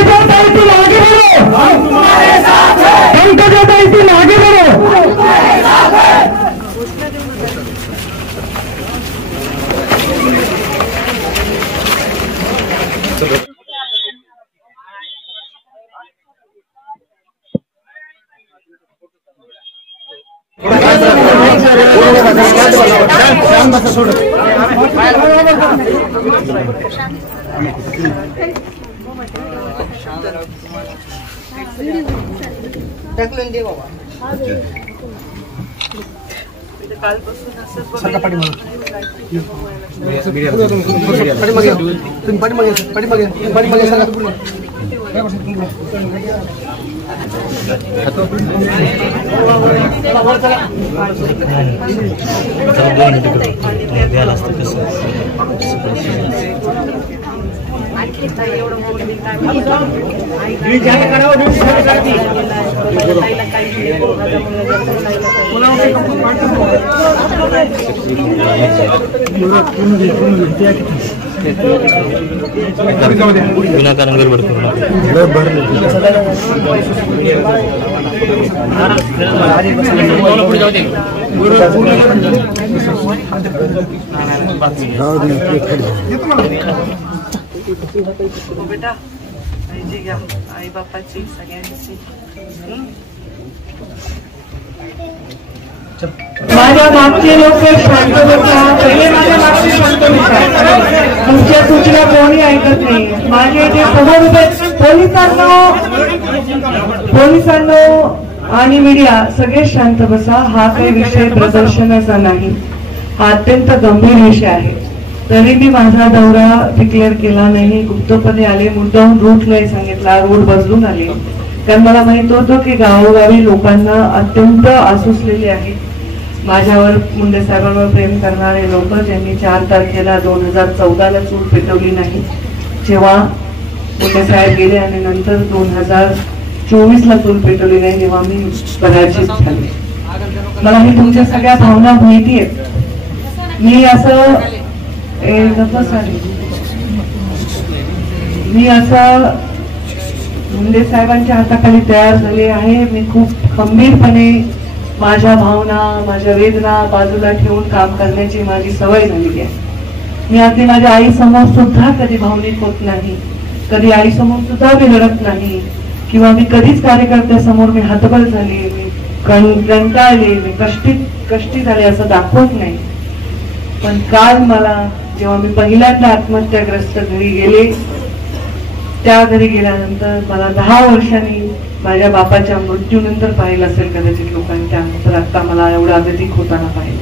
पंकजाताई तुम आगे बढ़ो, हम तुम्हारे साथ हैं। पंकजाताई तुम आगे बढ़ो, हम तुम्हारे साथ हैं। ढकलून दे बाबा. कालपासून असंच पाठीमागे विनाकारण गडबड करू नका. बेटा काळजी घ्या आई बापाची सगळ्यांची. माझ्या मागचे लोक शांत बसा, पहिले माझ्या मागचे शांत बसा. तुमच्या सूचना कोणी ऐकत नाही. माझे जे समोर उभे पोलिसांनो आणि मीडिया सगळे शांत बसा. हा काही विषय प्रदर्शनाचा नाही, हा अत्यंत गंभीर विषय आहे. तरी मी माझा दौरा डिक्लेअर केला नाही, गुप्तपणे आले, मुद्दाहून रूट नाही सांगितला, रोड बदलून आले. कारण मला माहित होतं की गावोगावी लोकांना अत्यंत आसुसलेले आहे. माझ्यावर मुंडे साहेबांवर प्रेम करणारे लोक ज्यांनी 4 तारखेला 2014ला चूल पेटवली नाही, जेव्हा मुंडे साहेब गेले आणि नंतर 2024ला चूल पेटवली नाही, तेव्हा मी पराजित झाले. मला ही तुमच्या सगळ्या भावना माहिती आहेत. मी असं मुंडे साहेबांच्या हाताखाली तयार झाले आहे. मी खूप खंबीरपणे माझ्या भावना, माझ्या वेदना बाजूला ठेवून काम करण्याची माझी सवय झालेली आहे. मी अगदी माझ्या आईसमोर सुद्धा कधी भावनिक होत नाही, कधी आईसमोर सुद्धा मी रडत नाही, किंवा मी कधीच कार्यकर्त्यासमोर मी हतबल झाले, मी कंटाळले, मी कष्टी झाले असं दाखवत नाही. पण काल मला जेव्हा मी पहिल्यांदा आत्महत्याग्रस्त घरी गेले, त्या घरी गेल्यानंतर मला 10 वर्षांनी माझ्या बापाच्या मृत्यूनंतर पाहिलं असेल कदाचित लोकांनी, त्यानंतर आता मला एवढा अगतिक होताना पाहिलं.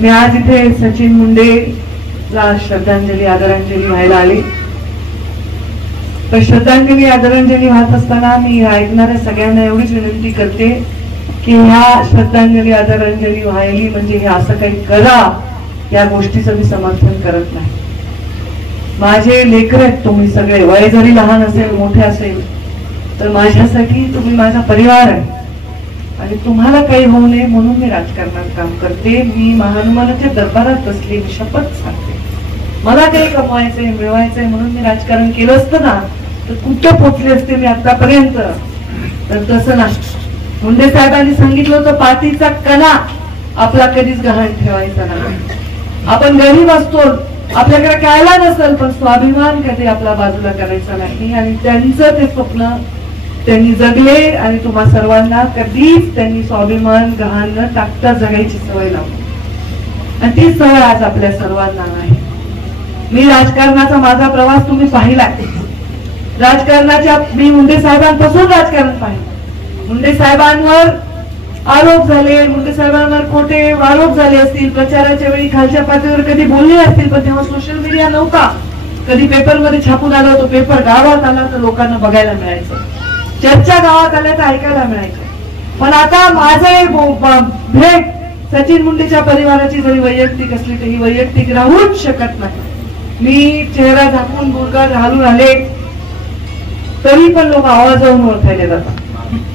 मी आज इथे सचिन मुंडेला श्रद्धांजली आदरांजली व्हायला आले. पण श्रद्धांजली आदरांजली वाहत असताना मी ऐकणाऱ्या सगळ्यांना एवढीच विनंती करते की ह्या श्रद्धांजली आदरांजली व्हायली म्हणजे हे असं काही करा या गोष्टीचं मी समर्थन करत नाही. माझे लेकर आहेत तुम्ही सगळे, वय जरी लहान असेल मोठे असेल तर माझ्यासाठी तुम्ही माझा परिवार आहे आणि तुम्हाला काही होऊ नये म्हणून मी राजकारणात काम करते. मी महानुमानाच्या दरबारात बसली, मी शपथ सांगते. मला काही कमवायचंय मिळवायचंय म्हणून मी राजकारण केलं असतं ना तर कुठं पोचले असते मी आतापर्यंत. तर तसं नाही. मुंडे साहेबांनी सांगितलं होतं पाठीचा कणा आपला कधीच गहाण ठेवायचा नाही. आपण गरीब असतो, आपल्याकडे कायला नसेल, पण स्वाभिमान कधी आपला बाजूला करायचा नाही. आणि त्यांचं ते स्वप्न त्यांनी जगले आणि तुम्हा सर्वांना कधीच त्यांनी स्वाभिमान गहाण न टाकता जगायची सवय लावली आणि ती सवय आज आपल्या सर्वांना आहे. मी राजकारणाचा माझा प्रवास तुम्ही पाहिलाय. राजकारणाच्या मी मुंडे साहेबांपासून राजकारण पाहिलं. मुंडे साहेबांवर आरोप झाले, मुंडे साहेबांवर खोटे आरोप झाले असतील, प्रचाराच्या वेळी खालच्या पातळीवर कधी बोलले असतील, पण तेव्हा सोशल मीडिया नव्हता. कधी पेपरमध्ये छापून आला तो पेपर गावात आला तर लोकांना बघायला मिळायचं, चर्चा गावात आल्या तर ऐकायला मिळायचं. पण आता माझं भेट सचिन मुंडेच्या परिवाराची जरी वैयक्तिक असली तरी वैयक्तिक राहूच शकत नाही. मी चेहरा झाकून गुरगा घालून आले तरी पण लोक आवाजावरून ओळखायला जातात.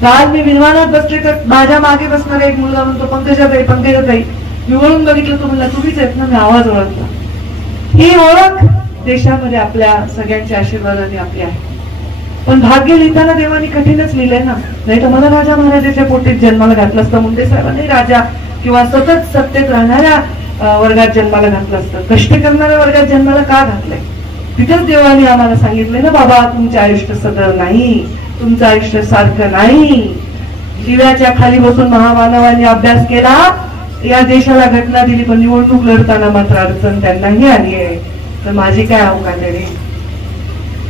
काल मी विमानात बसले तर माझ्या मागे बसणारा एक मुलगा म्हणतो पंकजाताई पंकजाताई. मी वळून बघितलं तो म्हणला तुम्हीच आहेत ना. मी आवाज ओळखला. ही ओळख देशामध्ये आपल्या सगळ्यांच्या आशीर्वादाने आपली आहे. पण भाग्य लिहिताना देवानी कठीणच लिहिलंय ना. नाही तर मला राजा महाराजाच्या पोटीत जन्माला घातलं असतं. मुंडे साहेबांनी राजा किंवा सतत सत्तेत राहणाऱ्या वर्गात जन्माला घातलं असतं. कष्ट करणाऱ्या वर्गात जन्माला का घातलंय? तिथेच देवाने आम्हाला सांगितलंय ना, बाबा तुमचं आयुष्य सदळ नाही, तुमचं आयुष्य सारखं नाही. दिव्याच्या खाली बसून महामानवांनी अभ्यास केला, या देशाला घटना दिली, पण निवडणूक लढताना मात्र अडचण त्यांनाही आली आहे. तर माझी काय अवकाश आहे?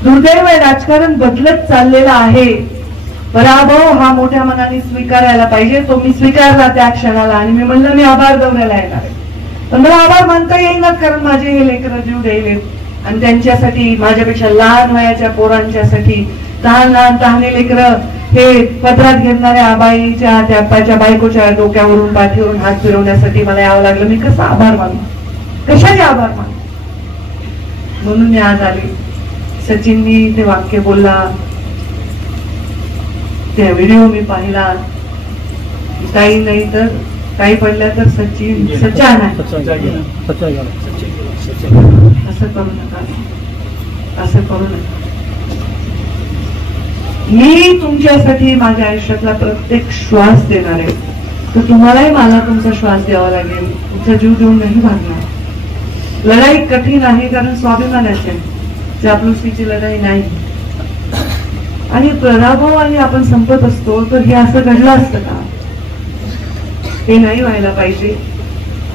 दुर्दैव आहे, राजकारण बदलत चाललेलं आहे. पराभव हा मोठ्या मनाने स्वीकारायला पाहिजे. तो मी स्वीकारला त्या क्षणाला आणि मी म्हणलं मी आभार दौऱ्याला येणार आहे. पण मला आभार मानता येईनात, कारण माझे हे लेकरं जीव द्यायलेत आणि त्यांच्यासाठी, माझ्यापेक्षा लहान वयाच्या पोरांच्यासाठी लहान लहान तहाने लेकरं हे पदरात घेणाऱ्या आबाईच्या त्या बायकोच्या डोक्यावरून पाठीवरून हात फिरवण्यासाठी मला यावं लागलं. मी कसं आभार मानू? कशाचे आभार मानू? म्हणून मी आज आले. सचिननी ते वाक्य बोलला, त्या व्हिडिओ मी पाहिला. काही नाही तर काही पडल्या तर सचिन सच्चान आहे. असं करू नका, असं करू नका. मी तुमच्यासाठी माझ्या आयुष्यातला प्रत्येक श्वास देणार आहे. तर तुम्हालाही मला तुमचा श्वास द्यावा लागेल. तुमचा जीव देऊन नाही भागणार. लढाई कठीण आहे, कारण स्वाभिमानाची आहे, चापलुसीची लढाई नाही. आणि पराभव आणि आपण संपत असतो, तर हे असं घडलं असतं का? हे नाही व्हायला पाहिजे.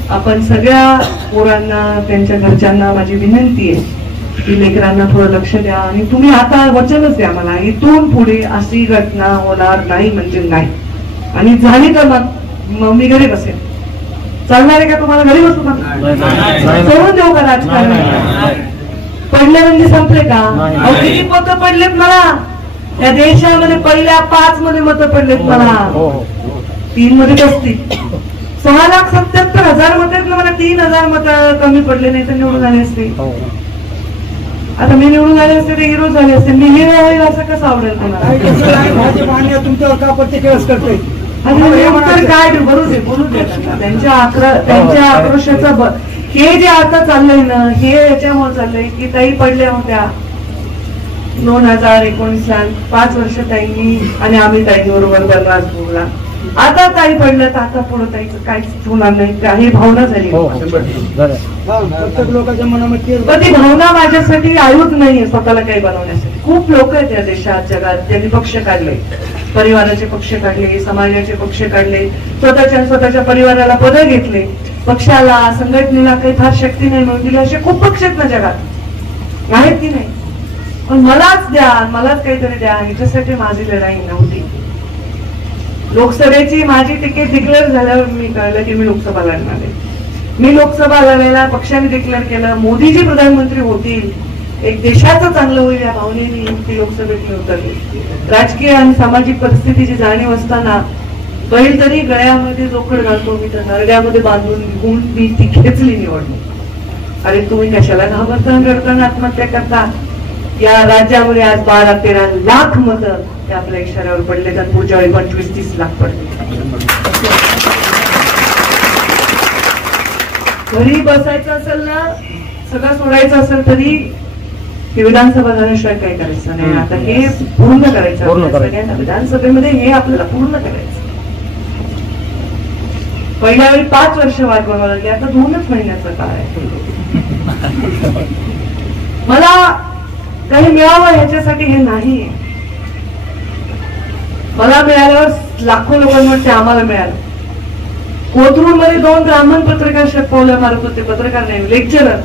आपण सगळ्या पोरांना, त्यांच्या घरच्यांना माझी विनंती आहे की लेकरांना थोडं लक्ष द्या. आणि तुम्ही आता वचनच द्या मला, इथून पुढे अशी घटना होणार नाही म्हणजे नाही. आणि झाली तर मग मी घरी बसेल. चालणार आहे का तुम्हाला घरी बसू? सोडून देऊ का राजकारण? पडले म्हणजे संपले का? किती मतं पडलेत मला या देशामध्ये? पहिल्या 5 मध्ये मतं पडलेत मला, 3 मध्ये 35. 6,77,000 मत आहेत ना मला. 3,000 मतं कमी पडले, नाही तर निवडून आले असते. आता मी निवडून आले असते तर हिरो झाले असते. मी हिरो होईल असं कसं आवडेल तुम्हाला? तुमच्यावर का प्रतिक्रिया करते? काय बोलू दे, बोलू दे. त्यांच्या आक्रोशाचा हे जे आता चाललंय ना, हे याच्यामुळे चाललंय की ताई पडल्या होत्या 2019ला. 5 वर्ष ताईंनी आणि आम्ही ताईंबरोबर बलराज बोलला. आता ताई पडलं तर आता पुढे ताईचं काहीच होणार नाही. काही भावना झाली. प्रत्येक लोकांच्या मनामध्ये पण ती भावना माझ्यासाठी आयुध नाहीये स्वतःला काही बनवण्यासाठी. खूप लोक आहेत या देशात, जगात, त्यांनी पक्ष काढले, परिवाराचे पक्ष काढले, समाजाचे पक्ष काढले, स्वतःच्या परिवाराला पद घेतले. पक्षाला, संघटनेला काही फार शक्ती नाही म्हणून दिली. असे खूप पक्ष आहेत ना जगात, आहेत की नाही? पण मलाच द्या, मलाच काहीतरी द्या, ह्याच्यासाठी माझी लढाई नव्हती. लोकसभेची माझी तिकीट डिक्लेअर झाल्यावर मी कळलं की मी लोकसभा लढणार आहे. मी लोकसभा लढायला पक्षाने डिक्लेअर केलं. मोदीजी प्रधानमंत्री होतील, एक देशाचं चांगलं होईल या भावनेने ती लोकसभेत मी उतरली. राजकीय आणि सामाजिक परिस्थितीची जाणीव असताना बैल तरी गळ्यामध्ये जोखड घालतो, मी तर नरड्यामध्ये बांधून घेऊन मी ती खेचली निवडणूक. अरे तुम्ही कशाला घाबरता, रडताना आत्महत्या करता? या राज्यामध्ये आज 12-13 लाख मतं त्या आपल्या इशाऱ्यावर पडले, तर पुढच्या वेळी 25-30 लाख पडले. घरी बसायचं असेल ना, सगळं सोडायचं असेल तरी विधानसभा झाल्याशिवाय काय करायचं नाही. आता हे पूर्ण करायचं सगळ्यांना. विधानसभेमध्ये हे आपल्याला पूर्ण करायचं. पहिल्या वेळी 5 वर्ष वाट बघावं लागली, आता 2च महिन्याचा काळ आहे. मला काही मिळावं ह्याच्यासाठी हे नाही. मला मिळाल्यावर लाखो लोकांमध्ये आम्हाला मिळालं. कोथरूड मध्ये 2 ब्राह्मण पत्रकार शपवल्या मारत होते, पत्रकार नाही लेक्चरर.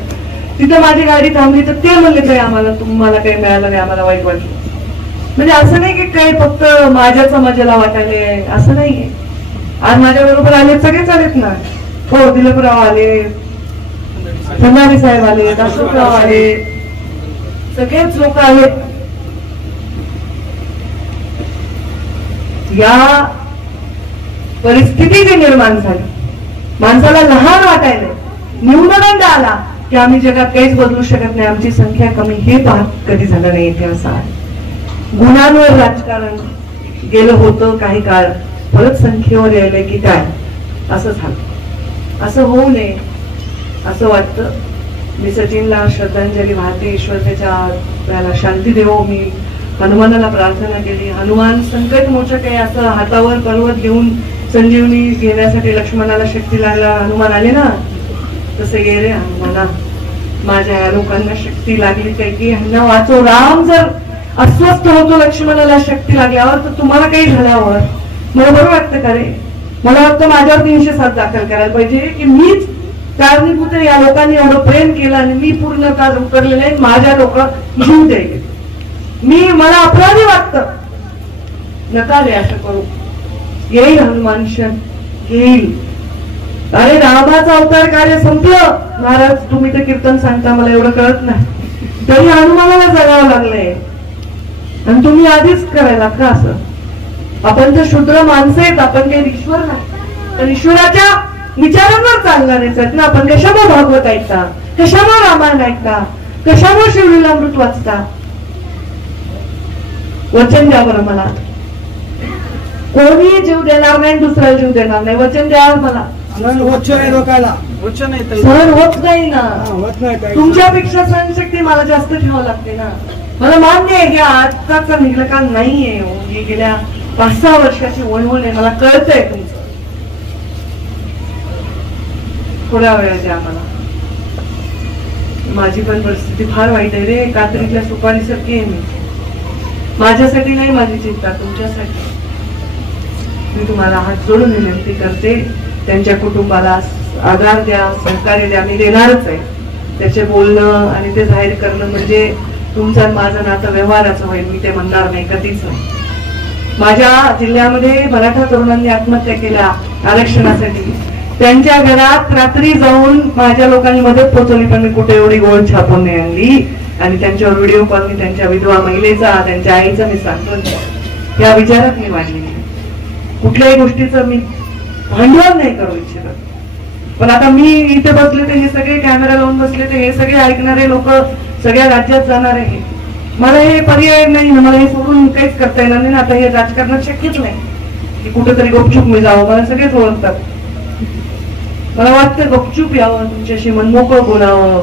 तिथे माझी गाडी थांबली तर ते म्हणले काय आम्हाला तुम्हाला काही मिळालं नाही, आम्हाला वाईट वाटलं. म्हणजे असं नाही की काही फक्त माझ्या समाजाला वाटायले, असं नाहीये. आज माझ्या बरोबर आले सगळेच आलेत ना. हो, दिलीपराव आले, फडणवीस साहेब आले, अशोकराव आले, सगळेच लोक आहेत. या परिस्थिती जी निर्माण झाली, माणसाला लहान वाटायला, न्यूनगंड आला की आम्ही जगात काहीच बदलू शकत नाही, आमची संख्या कमी, हे पाहत कधी झालं नाही इथे. असं आहे. गुणांवर राजकारण गेलं होतं काही काळ, परत संख्येवर यायलंय की काय, असं झालं. असं होऊ नये असं वाटतं. मी सचिनला श्रद्धांजली वाहते. ईश्वर त्याला शांती देवो. मी हनुमानाला प्रार्थना केली. हनुमान संकट मोचक आहे असं हातावर पर्वत घेऊन संजीवनी घेण्यासाठी लक्ष्मणाला शक्ती लागला. हनुमान आले ना, तसे गे रे हनुमाना, माझ्या या लोकांना शक्ती लागली काय की ह्यांना वाचो. राम जर अस्वस्थ होतो लक्ष्मणाला शक्ती लागल्यावर, तर तुम्हाला काही झाल्यावर मला बरं वाटतं का रे? मला वाटतं माझ्यावर 307 दाखल करायला पाहिजे की मीच कारणीभूत आहे. या लोकांनी एवढं प्रेम केलं आणि मी पूर्णतः उतरलेले आहे. माझ्या लोक जीव द्यायचे, मला अपराधी वाटतं. नका रे असं करू. येईल हनुमान क्षण, येईल. अरे रामाचा अवतार कार्य संपलं. महाराज तुम्ही तर कीर्तन सांगता, मला एवढं कळत नाही, तरी हनुमानाला जगावं लागलंय आणि तुम्ही आधीच करायला का असं? आपण तर शूद्र माणसं आहेत, आपण काही ईश्वर नाही. तर ईश्वराच्या विचारांवर चालणारेच आहेत ना आपण. कशामुळे भागवत ऐकता, कशामुळे रामायण ऐकता, कशामुळे शिवलीलामृत वाचता? वचन द्या बरं मला. कोणी जीव देणार नाही, दुसऱ्याला जीव देणार नाही. वचन द्या मला. सहन होत नाही ना. तुमच्यापेक्षा सहनशक्ती मला जास्त ठेवावं लागते ना. मला मान्य आहे की आजचा निघलं का नाहीये. हे गेल्या 5-6 वर्षाची वळवळ आहे, मला कळतंय तुमचं. थोड्या वेळ द्या मला. माझी पण परिस्थिती फार वाईट आहे रे. कात्रीतल्या सुपारीसारखी आहे मी. माझ्यासाठी नाही माझी चिंता, तुमच्यासाठी. मी तुम्हाला हात जोडून विनंती करते, त्यांच्या कुटुंबाला आधार द्या, सहकार्य द्या. मी देणारच आहे. त्याचे बोलणं आणि ते जाहीर करणं म्हणजे तुमचं माझं नातं व्यवहाराचं होईल. मी ते म्हणणार नाही कधीच. माझ्या जिल्ह्यामध्ये मराठा तरुणांनी आत्महत्या केल्या आरक्षणासाठी. त्यांच्या घरात रात्री जाऊन माझ्या लोकांनी मदत पोहोचवली, पण मी कुठे एवढी गोळ छापून नाही आणली. आणि त्यांच्यावर व्हिडिओ कॉल मी त्यांच्या विधवा महिलेचा, त्यांच्या आईचा मी सांगतो. या विचारात मी वाढली. कुठल्याही गोष्टीचं मी भांडवल नाही करू इच्छित. पण आता मी इथे बसले तर हे सगळे कॅमेरा लावून बसले तर हे सगळे ऐकणारे लोक सगळ्या राज्यात जाणार आहे. मला हे पर्याय नाही, मला हे सोडून काहीच करता येणार नाही. आता हे राजकारणात शक्यच नाही की कुठेतरी गुपचूप मी जावं. मला सगळेच ओळखतात. मला वाटतं गुपचूप यावं, तुमच्याशी मनमोकळं बोलावं,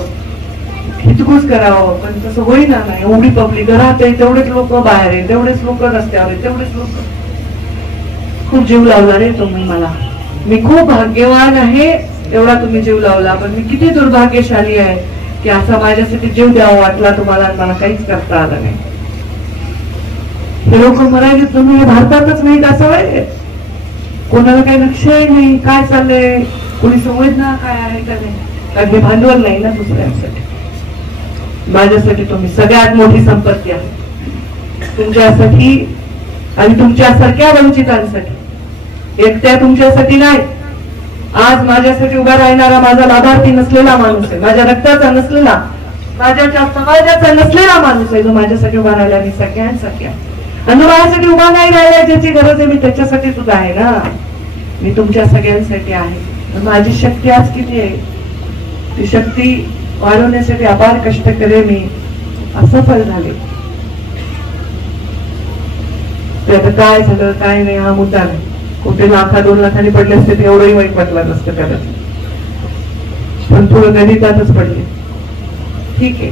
हितगुज करावं, पण तसं होईना नाही. एवढी पब्लिक घरात आहे, तेवढेच लोक बाहेर आहे, तेवढेच लोक रस्त्यावर आहे, तेवढेच लोक. खूप जीव लावला रे तुम्ही मला. मी खूप भाग्यवान आहे एवढा तुम्ही जीव लावला. पण मी किती दुर्भाग्यशाली आहे की असा माझ्यासाठी जीव द्यावा वाटला तुम्हाला, मला काहीच करता आलं नाही. हे लोक मराठीत तुम्ही भारतातच नाही का सवय? कोणाला काही लक्षही नाही काय चाललंय, कोणी संवेदना काय आहे का नाही. कारण हे भांडवल नाही ना दुसऱ्यांसाठी. माझ्यासाठी तुम्ही सगळ्यात मोठी संपत्ती आहे. तुमच्यासाठी आणि तुमच्यासारख्या वंचितांसाठी. एकट्या तुमच्यासाठी नाही. आज माझ्यासाठी उभा राहणारा माझा लाभार्थी नसलेला माणूस आहे, माझ्या रक्ताचा नसलेला, माझ्या समाजाचा नसलेला माणूस आहे जो माझ्यासाठी उभा राहिला. मी सगळ्यांसाठी आहे. आणि माझ्यासाठी उभा नाही राहिला ज्याची गरज आहे मी त्याच्यासाठी सुद्धा आहे ना. मी तुमच्या सगळ्यांसाठी आहे. माझी शक्ती आज किती आहे, ती शक्ती वाढवण्यासाठी अपार कष्ट करे मी. असफल झाले ते आता काय झालं काय नाही हा मुद्दा नाही. कुठे 1-2 लाखांनी पडले असते ते एवढंही वाईट वाटलं नसतं कदाचित. पण थोडं गणितातच पडले. ठीक आहे,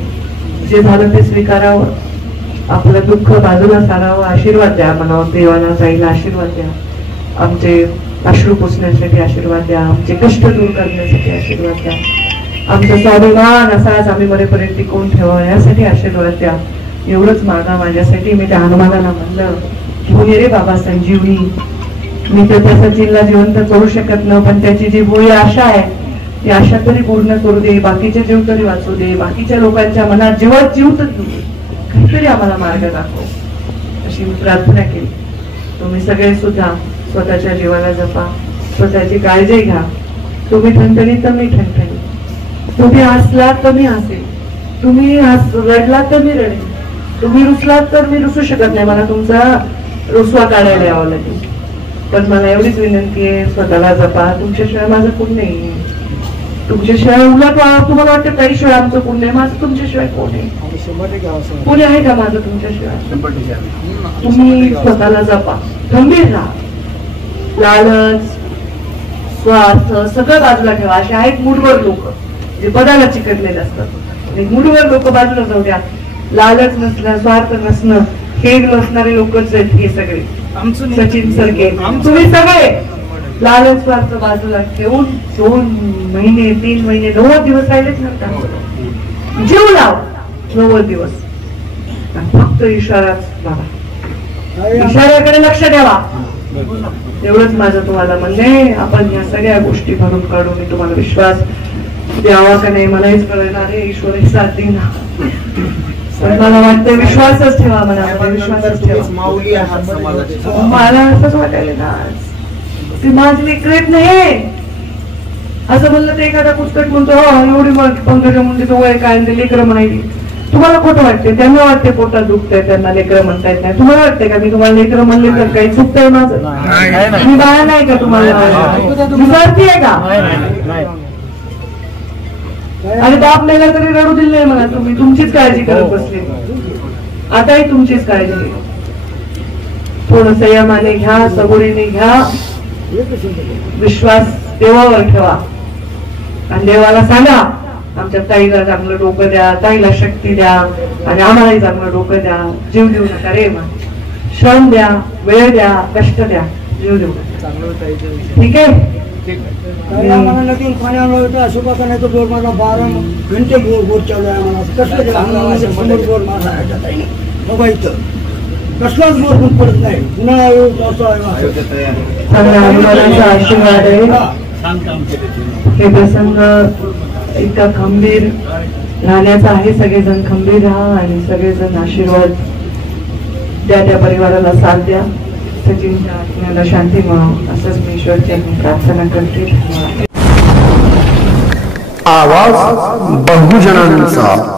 जे झालं ते स्वीकारावं, आपलं दुःख बाजूला सारावं. आशीर्वाद द्या म्हणावं, देवाला जाईला आशीर्वाद द्या. आमचे अश्रू पुसण्यासाठी आशीर्वाद द्या, आमचे कष्ट दूर करण्यासाठी आशीर्वाद द्या, आमचा स्वाभिमान असाच आम्ही मरेपर्यंत टिकवून ठेवावा यासाठी आशीर्वाद द्या. एवढंच मागा माझ्यासाठी. मी त्या हनुमानाला म्हणलं घेऊन ये रे बाबा संजीवनी. मी तर त्या सचिनला जिवंत करू शकत न, पण त्याची जी भोळी आशा आहे ती आशा तरी पूर्ण करू दे, बाकीचे जीव तरी वाचू दे, बाकीच्या लोकांच्या मनात जीवात जीव तर देऊ दे, काहीतरी आम्हाला मार्ग दाखव अशी मी प्रार्थना केली. तुम्ही सगळे सुद्धा स्वतःच्या जीवाला जपा, स्वतःची काळजी घ्या. तुम्ही ठणठणीत तर मी ठणठणी, तुम्ही हसलात तर मी हसेल, तुम्ही रडलात तर मी रडेल, तुम्ही रुसलात तर मी रुसू शकत नाही. मला तुमचा रुसवा काढायला यावं लागेल. पण मला एवढीच विनंती आहे, स्वतःला जपा. तुमच्याशिवाय माझं कोण नाही. तुमच्याशिवाय उलट तुम्हाला वाटतं काही शिवाय आमचं कोण नाही. माझं तुमच्याशिवाय कोण आहे? कोणी आहे का माझं तुमच्याशिवाय? तुम्ही स्वतःला जपा, गंभीर राहा. लालच स्वार्थ सगळं बाजूला ठेवा. असे आहेत मूडवर लोक जे पदाला चिकटलेले असतात आणि मुलीवर लोक बाजूला जाऊ द्या, लालच नसणं, स्वार्थ नसणं, खेळ नसणारे लोकच आहेत हे सगळे. सचिन सरके तुम्ही सगळे लालच स्वार्थ बाजूला ठेवून 2 महिने 3 महिने 90 दिवस राहिलेच नव्हता, जीव लाव 90 दिवस, फक्त इशाराच बघा, इशाऱ्याकडे लक्ष द्यावा, एवढंच माझं तुम्हाला म्हणणे. आपण या सगळ्या गोष्टी भरून काढून मी तुम्हाला विश्वास द्यावा का नाही मलाच कळणार आहे, ईश्वरी साथ देईना, पण मला वाटतं विश्वासच ठेवा, मला विश्वासच ठेवा. मला असंच वाटायला ना ती माझी लेकरेत नाही असं म्हणलं तर एखादा पुस्तक म्हणतो एवढी पंकजा मुंडेचं वय काय ते लेकरं म्हणायची. तुम्हाला खोटं वाटते, त्यांना वाटते पोटात दुखतंय त्यांना लेकरं म्हणता येत नाही. तुम्हाला वाटते का मी तुम्हाला लेकरं म्हणले तर काही चुकतंय माझं? मी बाया नाही का तुम्हाला विचारतीये का? आणि बाप नेला तरी रडू दिलं नाही मला, तुम्ही तुमचीच काळजी करत बसले, आताही तुमचीच काळजी. थोडं संयमाने घ्या, सबुरीने घ्या, विश्वास देवावर ठेवा आणि देवाला सांगा आमच्या ताईला चांगलं डोकं द्या, ताईला शक्ती द्या आणि आम्हालाही चांगलं डोकं द्या. जीव देऊ नका रे, श्रम द्या, वेळ द्या, कष्ट द्या, जीव देऊ नका. ठीक आहे. अशोका का नाही तो बोर माझा 12 घंटे बोर चालू आहे. मला कसलं बोर माझा बाबा इथं कसलाच बोर पण पडत नाही. पुन्हा आशीर्वाद आहे. हे प्रसंग इतका खंबीर राहण्याचा आहे. सगळेजण खंबीर राहा आणि सगळेजण आशीर्वाद द्या, त्या परिवाराला साथ द्या, सचिनच्या आत्म्याला शांती मिळावं असंच मी ईश्वरची प्रार्थना करते. आवाज बहुजनांचा.